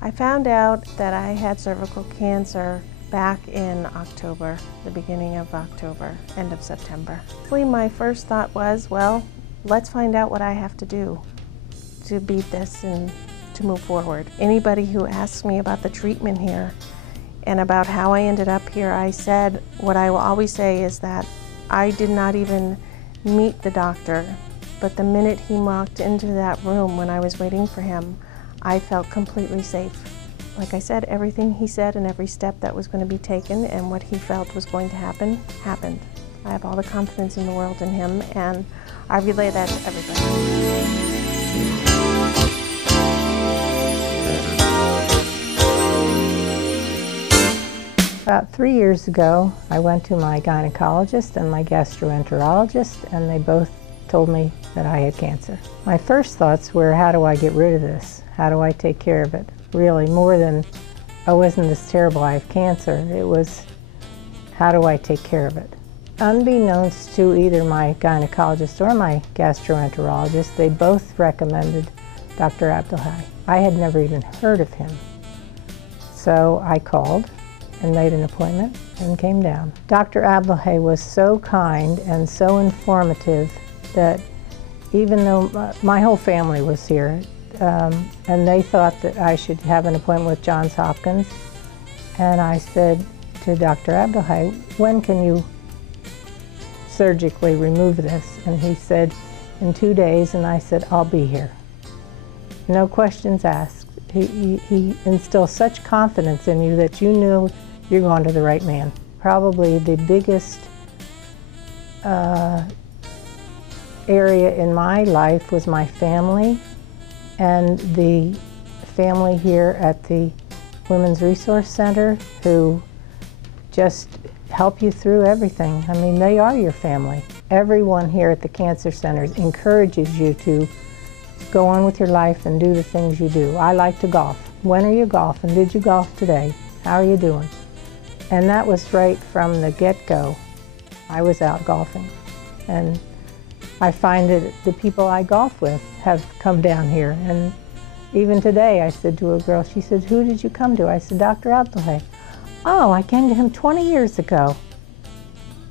I found out that I had cervical cancer back in October, the beginning of October, end of September. My first thought was, well, let's find out what I have to do to beat this and to move forward. Anybody who asks me about the treatment here and about how I ended up here, I said, what I will always say is that I did not even meet the doctor, but the minute he walked into that room when I was waiting for him, I felt completely safe. Like I said, everything he said and every step that was going to be taken and what he felt was going to happen, happened. I have all the confidence in the world in him, and I relay that to everybody. About 3 years ago, I went to my gynecologist and my gastroenterologist, and they both told me that I had cancer. My first thoughts were, how do I get rid of this? How do I take care of it? Really, more than, oh, isn't this terrible, I have cancer, it was, how do I take care of it? Unbeknownst to either my gynecologist or my gastroenterologist, they both recommended Dr. Abdelhai. I had never even heard of him. So I called and made an appointment and came down. Dr. Abdelhai was so kind and so informative that even though my whole family was here, and they thought that I should have an appointment with Johns Hopkins, and I said to Dr. Abdelhai, when can you surgically remove this? And he said, in 2 days, and I said, I'll be here. No questions asked. He instills such confidence in you that you knew you're going to the right man. Probably the biggest area in my life was my family, and the family here at the Women's Resource Center, who just help you through everything. I mean, they are your family. Everyone here at the Cancer Centers encourages you to go on with your life and do the things you do. I like to golf. When are you golfing? Did you golf today? How are you doing? And that was right from the get-go. I was out golfing. And I find that the people I golf with have come down here. And even today, I said to a girl, she said, who did you come to? I said, Dr. Abdelhai. Oh, I came to him 20 years ago.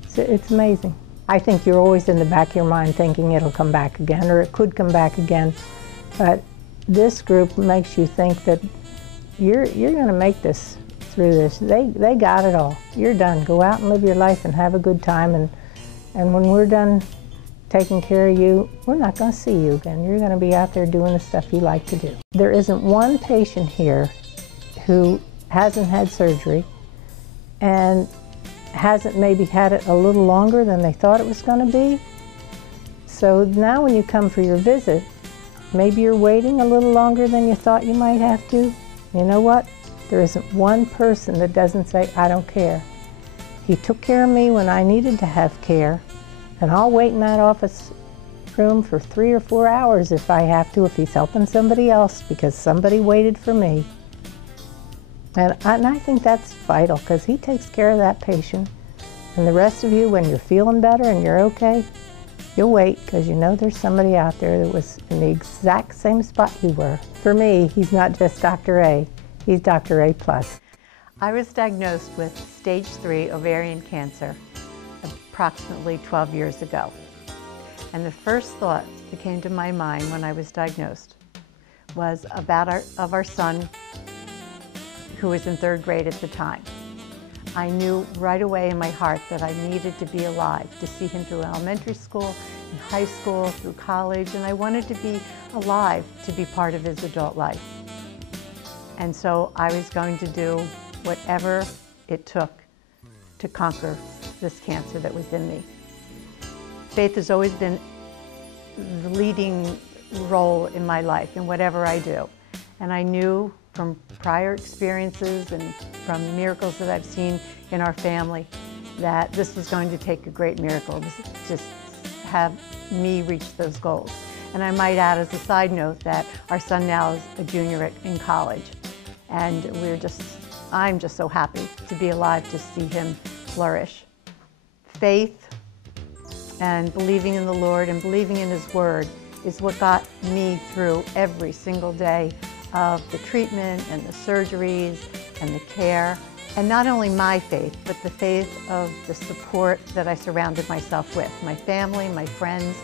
So it's amazing. I think you're always in the back of your mind thinking it'll come back again, or it could come back again. But this group makes you think that you're going to make this through this. They got it all. You're done. Go out and live your life and have a good time. And when we're done taking care of you, we're not going to see you again. You're going to be out there doing the stuff you like to do. There isn't one patient here who hasn't had surgery and hasn't maybe had it a little longer than they thought it was going to be. So now when you come for your visit, maybe you're waiting a little longer than you thought you might have to. You know what? There isn't one person that doesn't say, I don't care. He took care of me when I needed to have care, and I'll wait in that office room for 3 or 4 hours if I have to, if he's helping somebody else, because somebody waited for me. And I think that's vital, because he takes care of that patient. And the rest of you, when you're feeling better and you're okay, you'll wait, because you know there's somebody out there that was in the exact same spot you were. For me, he's not just Dr. A, he's Dr. A+. I was diagnosed with stage 3 ovarian cancer approximately 12 years ago. And the first thought that came to my mind when I was diagnosed was about our son, who was in 3rd grade at the time. I knew right away in my heart that I needed to be alive, to see him through elementary school, and high school, through college, and I wanted to be alive to be part of his adult life. And so I was going to do whatever it took to conquer this cancer that was in me. Faith has always been the leading role in my life, in whatever I do. And I knew from prior experiences and from miracles that I've seen in our family that this was going to take a great miracle to just have me reach those goals. And I might add as a side note that our son now is a junior in college. And I'm just so happy to be alive to see him flourish. Faith and believing in the Lord and believing in His Word is what got me through every single day of the treatment and the surgeries and the care. And not only my faith, but the faith of the support that I surrounded myself with, my family, my friends,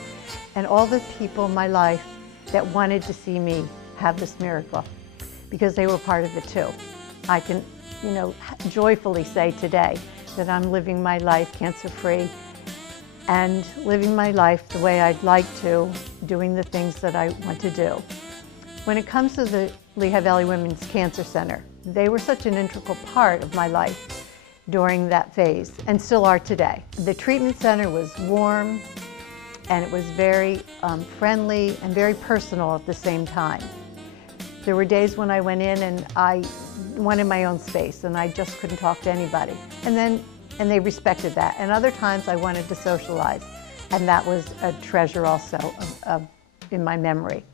and all the people in my life that wanted to see me have this miracle, because they were part of it too. I can, joyfully say today that I'm living my life cancer-free and living my life the way I'd like to, doing the things that I want to do. When it comes to the Lehigh Valley Women's Cancer Center, they were such an integral part of my life during that phase, and still are today. The treatment center was warm, and it was very friendly and very personal at the same time. There were days when I went in and I wanted my own space and I just couldn't talk to anybody. And they respected that. And other times I wanted to socialize, and that was a treasure also in my memory.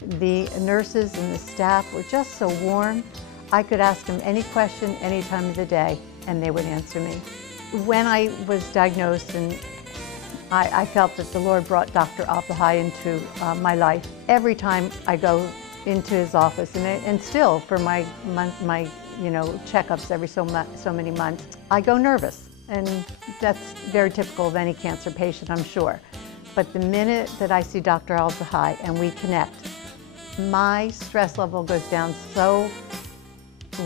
The nurses and the staff were just so warm. I could ask them any question any time of the day and they would answer me. When I was diagnosed, and I felt that the Lord brought Dr. Abdulhai into my life. Every time I go into his office, and still for my checkups every so many months, I go nervous, and that's very typical of any cancer patient, I'm sure. But the minute that I see Dr. Abdulhai and we connect, my stress level goes down so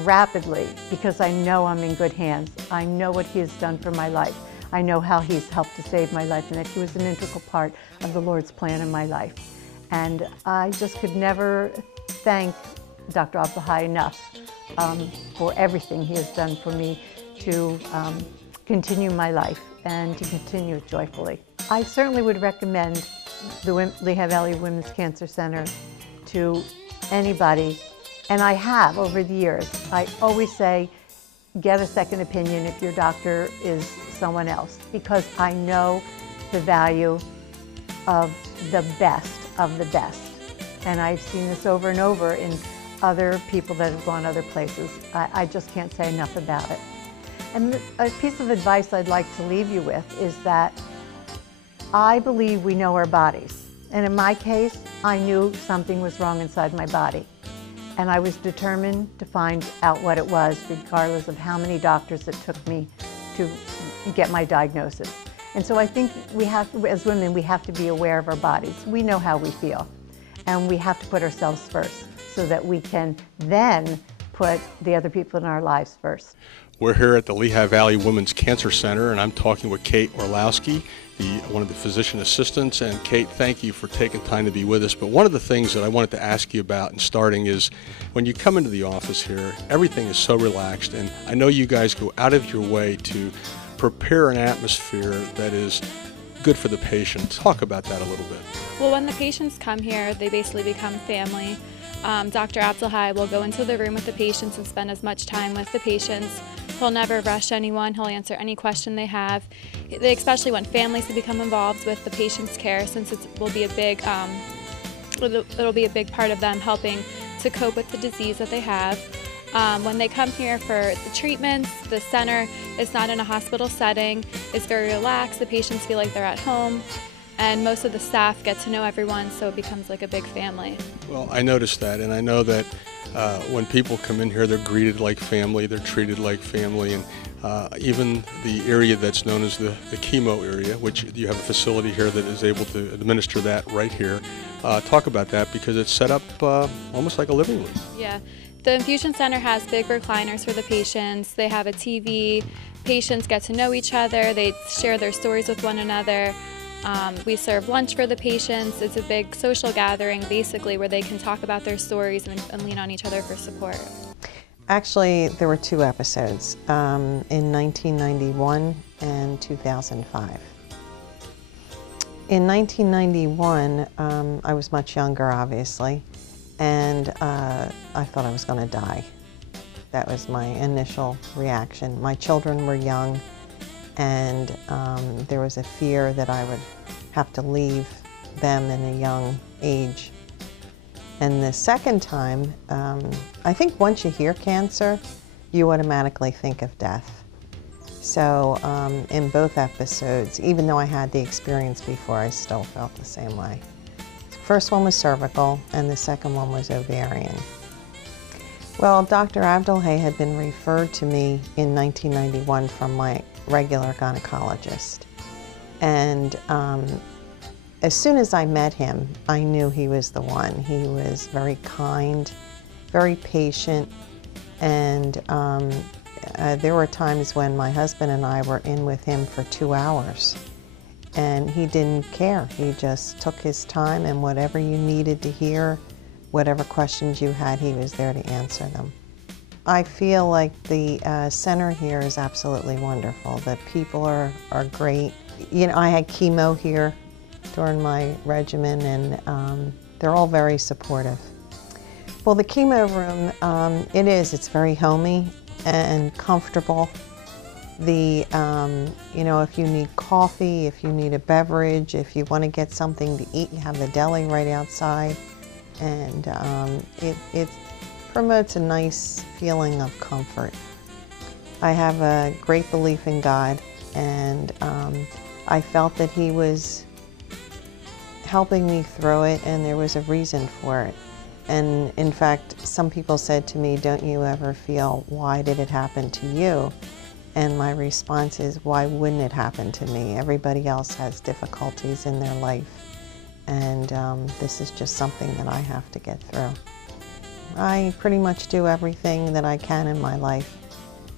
rapidly, because I know I'm in good hands. I know what he has done for my life. I know how he's helped to save my life, and that he was an integral part of the Lord's plan in my life. And I just could never thank Dr. Abdulhai enough for everything he has done for me to continue my life and to continue it joyfully. I certainly would recommend the Lehigh Valley Women's Cancer Center to anybody, and I have over the years. I always say, get a second opinion if your doctor is someone else, because I know the value of the best of the best. And I've seen this over and over in other people that have gone other places. I just can't say enough about it. And a piece of advice I'd like to leave you with is that I believe we know our bodies. And in my case, I knew something was wrong inside my body. And I was determined to find out what it was, regardless of how many doctors it took me to get my diagnosis. And so I think we have, as women, we have to be aware of our bodies. We know how we feel. And we have to put ourselves first so that we can then put the other people in our lives first. We're here at the Lehigh Valley Women's Cancer Center, and I'm talking with Kate Orlowski, one of the physician assistants. And Kate, thank you for taking time to be with us. But one of the things that I wanted to ask you about in starting is, when you come into the office here, everything is so relaxed, and I know you guys go out of your way to prepare an atmosphere that is good for the patient. Talk about that a little bit. Well, when the patients come here, they basically become family. Dr. Abdulhai will go into the room with the patients and spend as much time with the patients. He'll never rush anyone. He'll answer any question they have. They especially want families to become involved with the patient's care, since it will be a big, it'll be a big part of them helping to cope with the disease that they have. When they come here for the treatments, the center is not in a hospital setting. It's very relaxed. The patients feel like they're at home. And most of the staff get to know everyone, so it becomes like a big family. Well, I noticed that, and I know that when people come in here, they're greeted like family, they're treated like family, and even the area that's known as the chemo area, which you have a facility here that is able to administer that right here. Talk about that, because it's set up almost like a living room. Yeah. The infusion center has big recliners for the patients. They have a TV. Patients get to know each other. They share their stories with one another. We serve lunch for the patients. It's a big social gathering, basically, where they can talk about their stories and lean on each other for support. Actually, there were two episodes in 1991 and 2005. In 1991, I was much younger, obviously, and I thought I was going to die. That was my initial reaction. My children were young, and there was a fear that I would have to leave them in a young age. And the second time, I think once you hear cancer, you automatically think of death. So in both episodes, even though I had the experience before, I still felt the same way. The first one was cervical, and the second one was ovarian. Well, Dr. Abdulhay had been referred to me in 1991 from my regular gynecologist. And as soon as I met him, I knew he was the one. He was very kind, very patient, and there were times when my husband and I were in with him for 2 hours, and he didn't care. He just took his time, and whatever you needed to hear, whatever questions you had, he was there to answer them. I feel like the center here is absolutely wonderful. The people are great. You know, I had chemo here during my regimen, and they're all very supportive. Well, the chemo room, it's very homey and comfortable. You know, if you need coffee, if you need a beverage, if you want to get something to eat, you have the deli right outside. And it promotes a nice feeling of comfort. I have a great belief in God, and I felt that He was helping me through it, and there was a reason for it. And in fact, some people said to me, "Don't you ever feel, why did it happen to you?" And my response is, why wouldn't it happen to me? Everybody else has difficulties in their life, and this is just something that I have to get through. I pretty much do everything that I can in my life.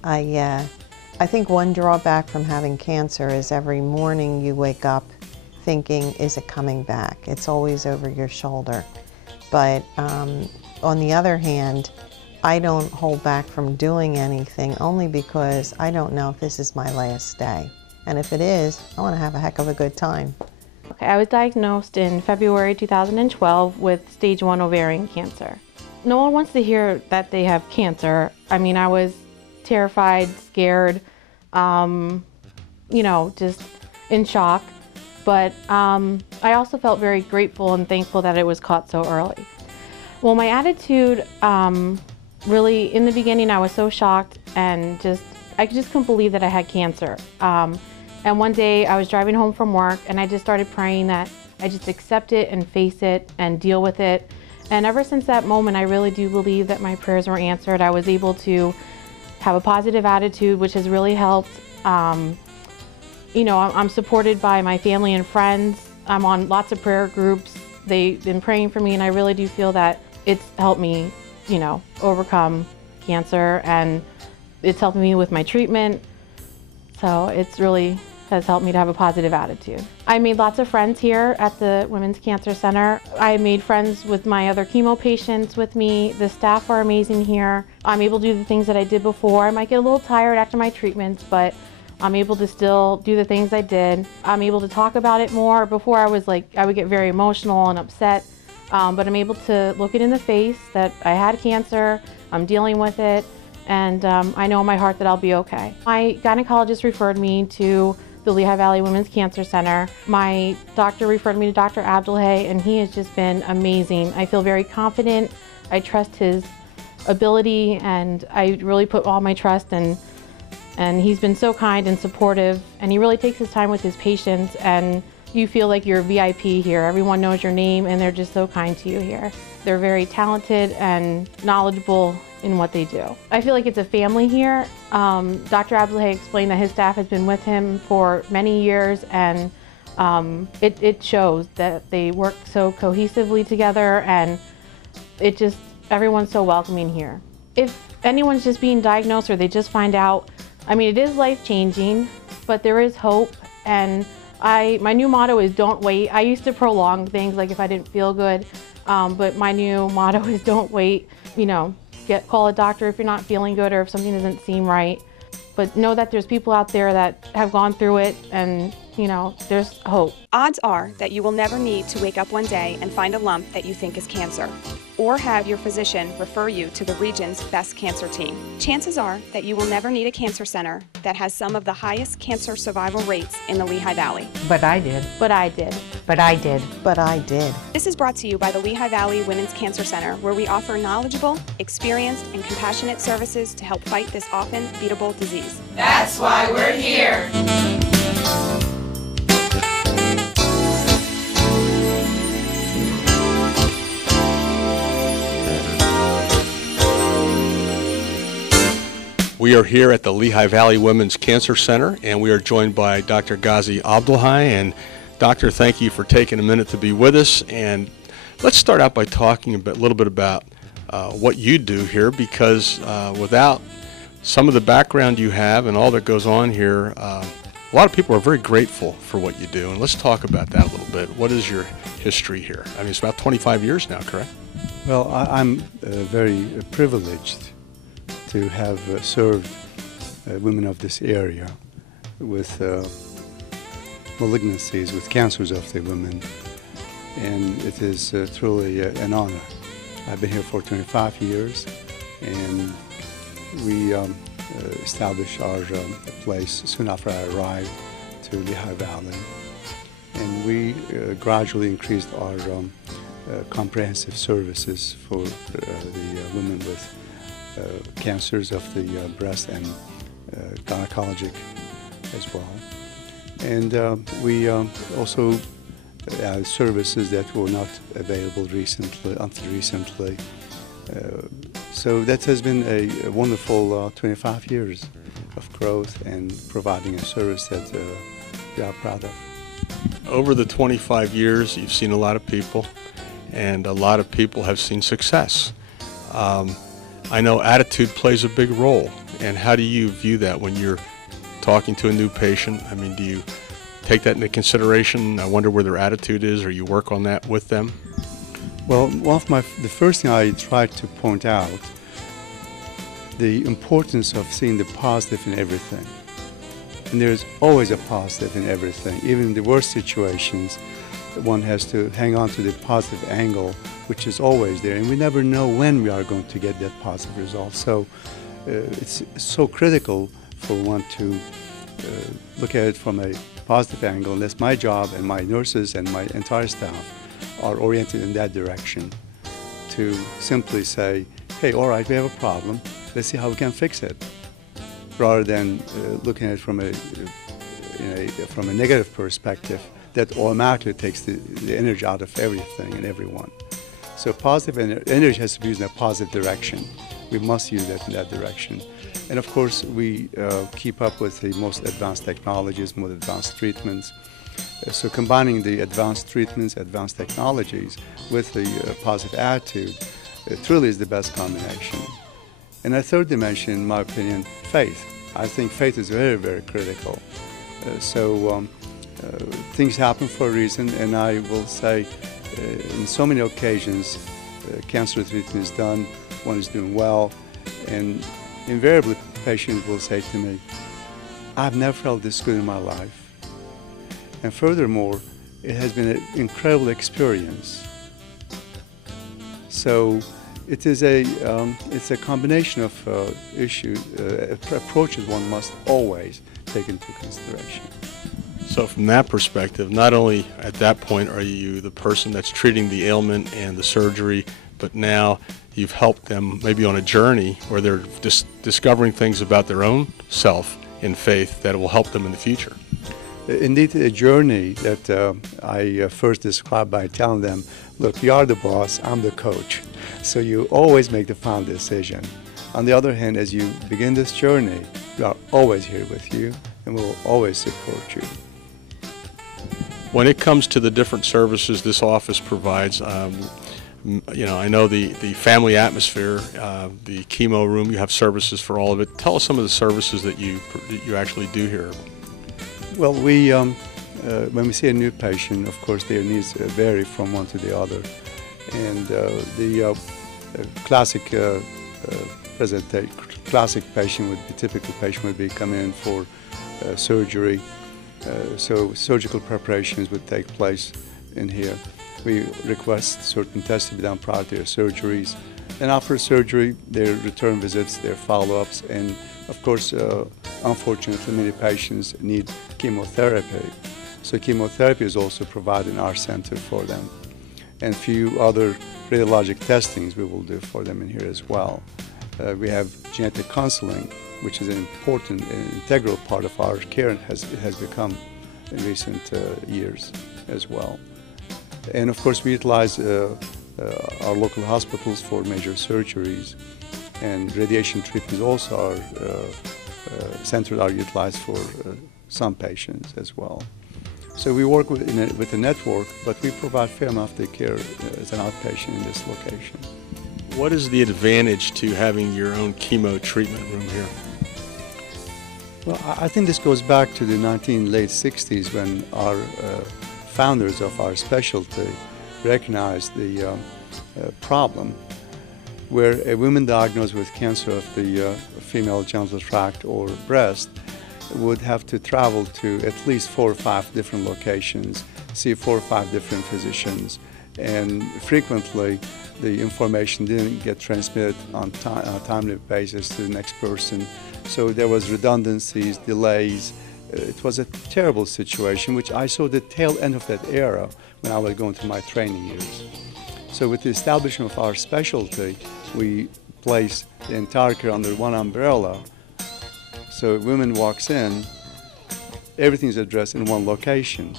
I think one drawback from having cancer is every morning you wake up thinking, is it coming back? It's always over your shoulder. But on the other hand, I don't hold back from doing anything only because I don't know if this is my last day. And if it is, I want to have a heck of a good time. Okay, I was diagnosed in February 2012 with stage 1 ovarian cancer. No one wants to hear that they have cancer. I mean, I was terrified, scared, you know, just in shock. But I also felt very grateful and thankful that it was caught so early. Well, my attitude, really, in the beginning, I was so shocked and I just couldn't believe that I had cancer. And one day I was driving home from work and I just started praying that I just accept it and face it and deal with it. And ever since that moment, I really do believe that my prayers were answered. I was able to have a positive attitude, which has really helped. You know, I'm supported by my family and friends. I'm on lots of prayer groups. They've been praying for me, and I really do feel that it's helped me, you know, overcome cancer, and it's helping me with my treatment. So it's really has helped me to have a positive attitude. I made lots of friends here at the Women's Cancer Center. I made friends with my other chemo patients with me. The staff are amazing here. I'm able to do the things that I did before. I might get a little tired after my treatments, but I'm able to still do the things I did. I'm able to talk about it more. Before I was like, I would get very emotional and upset, but I'm able to look it in the face that I had cancer, I'm dealing with it, and I know in my heart that I'll be okay. My gynecologist referred me to the Lehigh Valley Women's Cancer Center. My doctor referred me to Dr. Abdulhay, and he has just been amazing. I feel very confident. I trust his ability, and I really put all my trust in. And he's been so kind and supportive, and he really takes his time with his patients, and you feel like you're VIP here. Everyone knows your name, and they're just so kind to you here. They're very talented and knowledgeable in what they do. I feel like it's a family here. Dr. Abdulhay explained that his staff has been with him for many years, and it shows that they work so cohesively together, and everyone's so welcoming here. If anyone's just being diagnosed or they just find out, I mean, it is life-changing, but there is hope, and my new motto is don't wait. I used to prolong things, like if I didn't feel good, but my new motto is don't wait. You know, call a doctor if you're not feeling good or if something doesn't seem right. But know that there's people out there that have gone through it, and you know, there's hope. Odds are that you will never need to wake up one day and find a lump that you think is cancer, or have your physician refer you to the region's best cancer team. Chances are that you will never need a cancer center that has some of the highest cancer survival rates in the Lehigh Valley. But I did. But I did. But I did. But I did. This is brought to you by the Lehigh Valley Women's Cancer Center, where we offer knowledgeable, experienced, and compassionate services to help fight this often beatable disease. That's why we're here. We are here at the Lehigh Valley Women's Cancer Center, and we are joined by Dr. Ghazi Abdulhai. And Doctor, thank you for taking a minute to be with us. And let's start out by talking a little bit about what you do here, because without some of the background you have and all that goes on here, a lot of people are very grateful for what you do. And let's talk about that a little bit. What is your history here? I mean, it's about 25 years now, correct? Well, I'm very privileged to have served women of this area with malignancies, with cancers of the women, and it is truly an honor. I've been here for 25 years, and we established our place soon after I arrived to Lehigh Valley, and we gradually increased our comprehensive services for the women with cancers of the breast and gynecologic as well. And we also added services that were not available until recently. So that has been a wonderful 25 years of growth and providing a service that we are proud of. Over the 25 years, you've seen a lot of people, and a lot of people have seen success. I know attitude plays a big role, and how do you view that when you're talking to a new patient? I mean, do you take that into consideration? I wonder where their attitude is, or you work on that with them? Well, the first thing I try to point out, the importance of seeing the positive in everything. And there's always a positive in everything. Even in the worst situations, one has to hang on to the positive angle, which is always there. And we never know when we are going to get that positive result. So it's so critical for one to look at it from a positive angle. And that's my job, and my nurses and my entire staff are oriented in that direction, to simply say, hey, all right, we have a problem. Let's see how we can fix it, rather than looking at it from a negative perspective that automatically takes the energy out of everything and everyone. So positive energy has to be used in a positive direction. We must use that in that direction. And of course, we keep up with the most advanced technologies, most advanced treatments. So combining the advanced treatments, advanced technologies with the positive attitude, truly is the best combination. And a third dimension, in my opinion, faith. I think faith is very, very critical. Things happen for a reason, and I will say in so many occasions cancer treatment is done, one is doing well, and invariably patients will say to me, I've never felt this good in my life. And furthermore, it has been an incredible experience. So it is it's a combination of approaches one must always take into consideration. So from that perspective, not only at that point are you the person that's treating the ailment and the surgery, but now you've helped them maybe on a journey where they're discovering things about their own self in faith that will help them in the future. Indeed, a journey that I first described by telling them, look, you are the boss, I'm the coach. So you always make the final decision. On the other hand, as you begin this journey, we are always here with you, and we will always support you. When it comes to the different services this office provides, you know, I know the family atmosphere, the chemo room, you have services for all of it. Tell us some of the services that you actually do here. Well, when we see a new patient, of course, their needs vary from one to the other. And the classic typical patient would be coming in for surgery. So surgical preparations would take place in here. We request certain tests to be done prior to their surgeries. And after surgery, their return visits, their follow-ups, and of course, unfortunately, many patients need chemotherapy. So chemotherapy is also provided in our center for them. And a few other radiologic testings we will do for them in here as well. We have genetic counseling, which is an important and integral part of our care, and it has become in recent years as well. And of course, we utilize our local hospitals for major surgeries. and radiation treatments also centers are utilized for some patients as well. So we work with a network, but we provide fair amount of care as an outpatient in this location. What is the advantage to having your own chemo treatment room here? Well, I think this goes back to the late 60s when our founders of our specialty recognized the problem where a woman diagnosed with cancer of the female genital tract or breast would have to travel to at least 4 or 5 different locations, see 4 or 5 different physicians, and frequently the information didn't get transmitted on a timely basis to the next person. So there was redundancies, delays. It was a terrible situation, which I saw the tail end of that era when I was going through my training years. So with the establishment of our specialty, we place the entire care under one umbrella. So a woman walks in, everything is addressed in one location.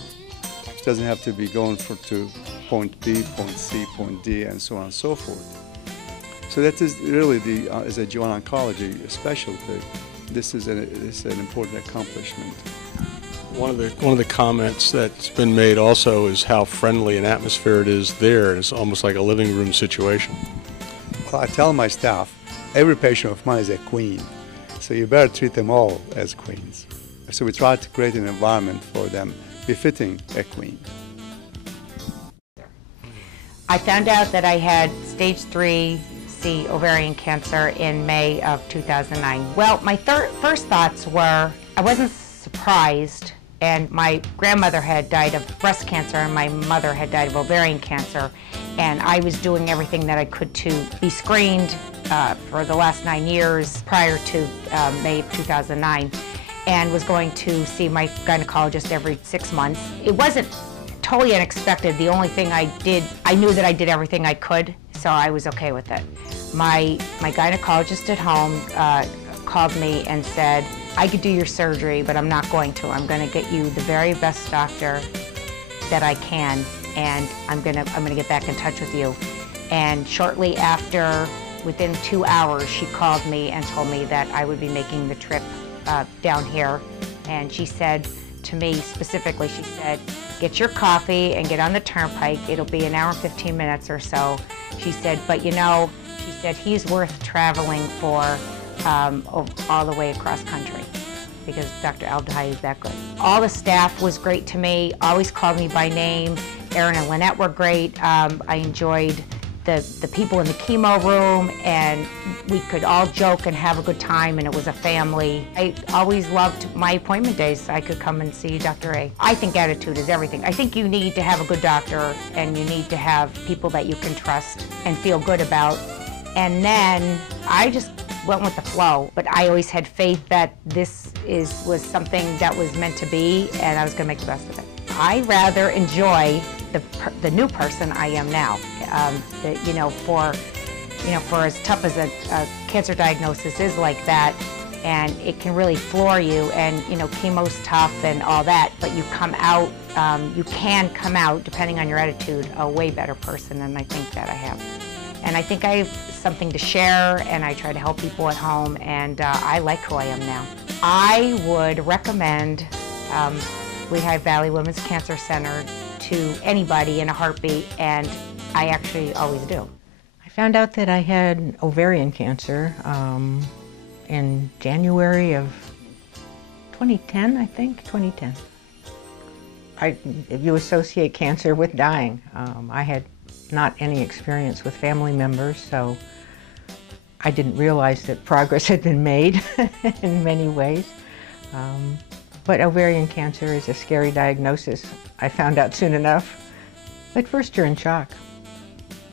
She doesn't have to be going to point B, point C, point D, and so on and so forth. So that is really as a GYN oncology specialty, this is an important accomplishment. One of the comments that's been made also is how friendly an atmosphere it is there. It's almost like a living room situation. Well, I tell my staff, every patient of mine is a queen, so you better treat them all as queens. So we try to create an environment for them befitting a queen. I found out that I had stage 3C ovarian cancer in May of 2009. Well, my first thoughts were, I wasn't surprised, and my grandmother had died of breast cancer and my mother had died of ovarian cancer, and I was doing everything that I could to be screened for the last 9 years prior to May of 2009, and was going to see my gynecologist every 6 months. It wasn't totally unexpected. The only thing I knew that I did everything I could, so I was okay with it. My gynecologist at home called me and said, I could do your surgery, but I'm not going to. I'm going to get you the very best doctor that I can, and I'm going to get back in touch with you. And shortly after, within 2 hours, she called me and told me that I would be making the trip down here. And she said to me specifically, she said, get your coffee and get on the turnpike. It'll be an hour and 15 minutes or so. She said, but you know, she said, he's worth traveling for all the way across country because Dr. Abdelhai is that good. All the staff was great to me, always called me by name. Erin and Lynette were great. I enjoyed the people in the chemo room, and we could all joke and have a good time, and it was a family. I always loved my appointment days. I could come and see Dr. A. I think attitude is everything. I think you need to have a good doctor, and you need to have people that you can trust and feel good about. And then I just went with the flow, but I always had faith that this was something that was meant to be, and I was going to make the best of it. I rather enjoy the new person I am now. For as tough as a cancer diagnosis is like that, and it can really floor you, and chemo's tough and all that, but you come out, you can come out, depending on your attitude, a way better person, and I think that I have. And I think I have something to share, and I try to help people at home, and I like who I am now. I would recommend Lehigh Valley Women's Cancer Center to anybody in a heartbeat, and I actually always do. I found out that I had ovarian cancer in January of 2010, I think, 2010. You associate cancer with dying. I had not any experience with family members, so I didn't realize that progress had been made in many ways. But ovarian cancer is a scary diagnosis. I found out soon enough. At first you're in shock.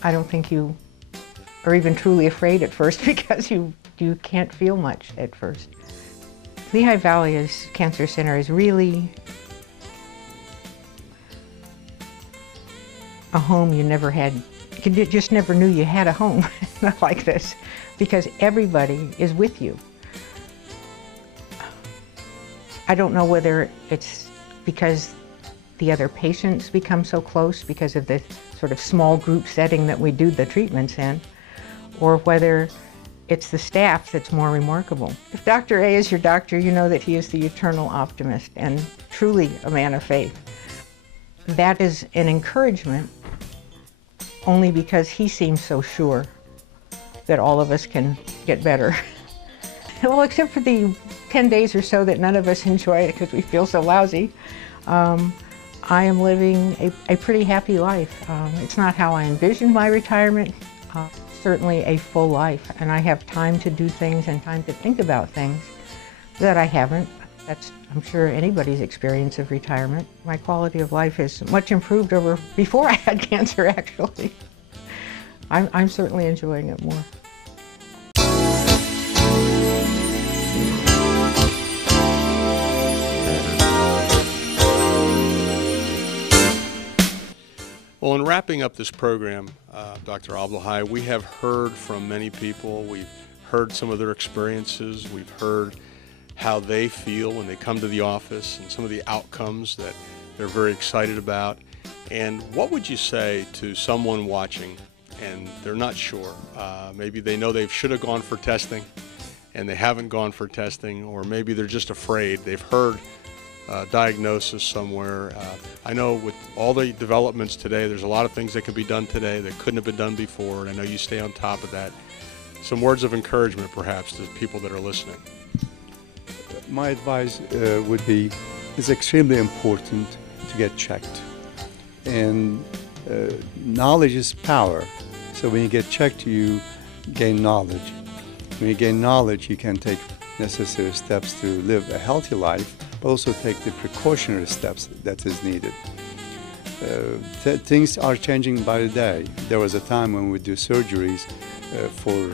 I don't think you are even truly afraid at first because you can't feel much at first. Lehigh Valley Cancer Center is really a home you never had. You just never knew you had a home like this because everybody is with you. I don't know whether it's because the other patients become so close because of the sort of small group setting that we do the treatments in, or whether it's the staff that's more remarkable. If Dr. A is your doctor, you know that he is the eternal optimist and truly a man of faith. That is an encouragement only because he seems so sure that all of us can get better. Well, except for the 10 days or so that none of us enjoy it because we feel so lousy, I am living a pretty happy life. It's not how I envisioned my retirement, certainly a full life, and I have time to do things and time to think about things that I haven't. That's, I'm sure, anybody's experience of retirement. My quality of life is much improved over before I had cancer, actually. I'm certainly enjoying it more. Well, in wrapping up this program, Dr. Abdelhai, we have heard from many people. We've heard some of their experiences. We've heard how they feel when they come to the office and some of the outcomes that they're very excited about. And what would you say to someone watching and they're not sure? Maybe they know they should have gone for testing and they haven't gone for testing, or maybe they're just afraid. They've heard diagnosis somewhere. I know with all the developments today, there's a lot of things that can be done today that couldn't have been done before, and I know you stay on top of that. Some words of encouragement, perhaps, to people that are listening. My advice would be, it's extremely important to get checked. And knowledge is power. So when you get checked, you gain knowledge. When you gain knowledge, you can take necessary steps to live a healthy life, but also take the precautionary steps that is needed. Things are changing by the day. There was a time when we do surgeries for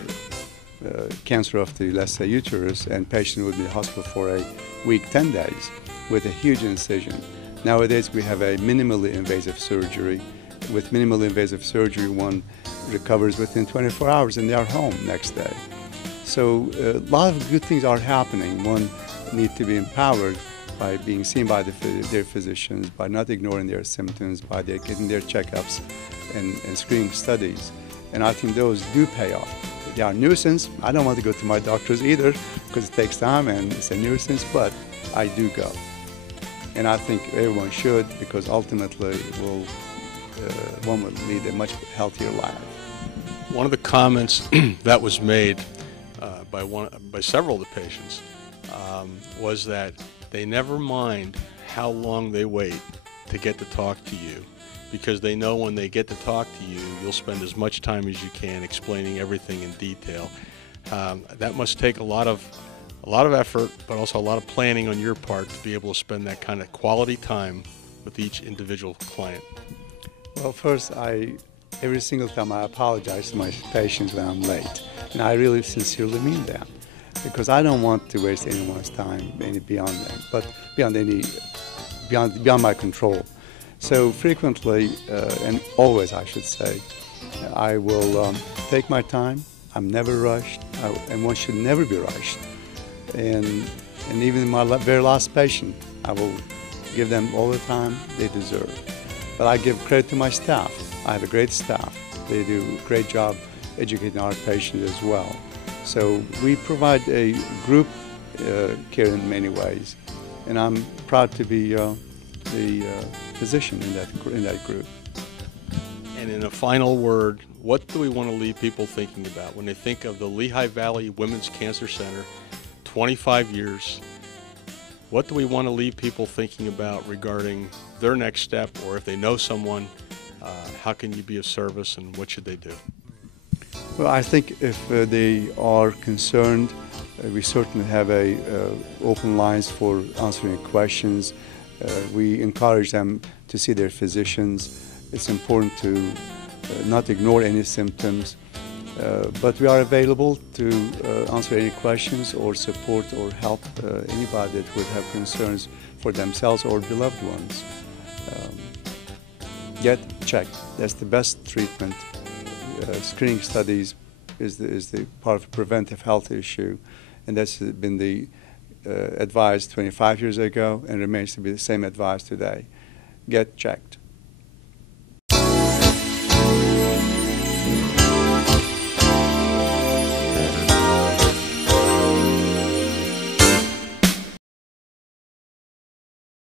cancer of the, let's say, uterus, and patient would be in the hospital for a week, 10 days, with a huge incision. Nowadays, we have a minimally invasive surgery. With minimally invasive surgery, one recovers within 24 hours and they are home next day. So a lot of good things are happening. One needs to be empowered by being seen by their physicians, by not ignoring their symptoms, by getting their checkups and screening studies. And I think those do pay off. They are a nuisance. I don't want to go to my doctors either because it takes time and it's a nuisance, but I do go. And I think everyone should, because ultimately one will lead a much healthier life. One of the comments that was made by several of the patients was that they never mind how long they wait to get to talk to you, because they know when they get to talk to you, you'll spend as much time as you can explaining everything in detail. That must take a lot of effort, but also a lot of planning on your part to be able to spend that kind of quality time with each individual client. Well, first, every single time I apologize to my patients when I'm late, and I really sincerely mean that, because I don't want to waste anyone's time beyond my control. So frequently, and always I should say, I will take my time. I'm never rushed, and one should never be rushed. And even my very last patient, I will give them all the time they deserve. But I give credit to my staff. I have a great staff. They do a great job educating our patients as well. So we provide a group care in many ways, and I'm proud to be the physician in that group. And in a final word, what do we want to leave people thinking about when they think of the Lehigh Valley Women's Cancer Center, 25 years? What do we want to leave people thinking about regarding their next step, or if they know someone, how can you be of service and what should they do? Well, I think if they are concerned, we certainly have open lines for answering questions. We encourage them to see their physicians. It's important to not ignore any symptoms, but we are available to answer any questions or support or help anybody that would have concerns for themselves or beloved ones. Get checked. That's the best treatment. Screening studies is the part of a preventive health issue, and that's been the advice 25 years ago and remains to be the same advice today. Get checked.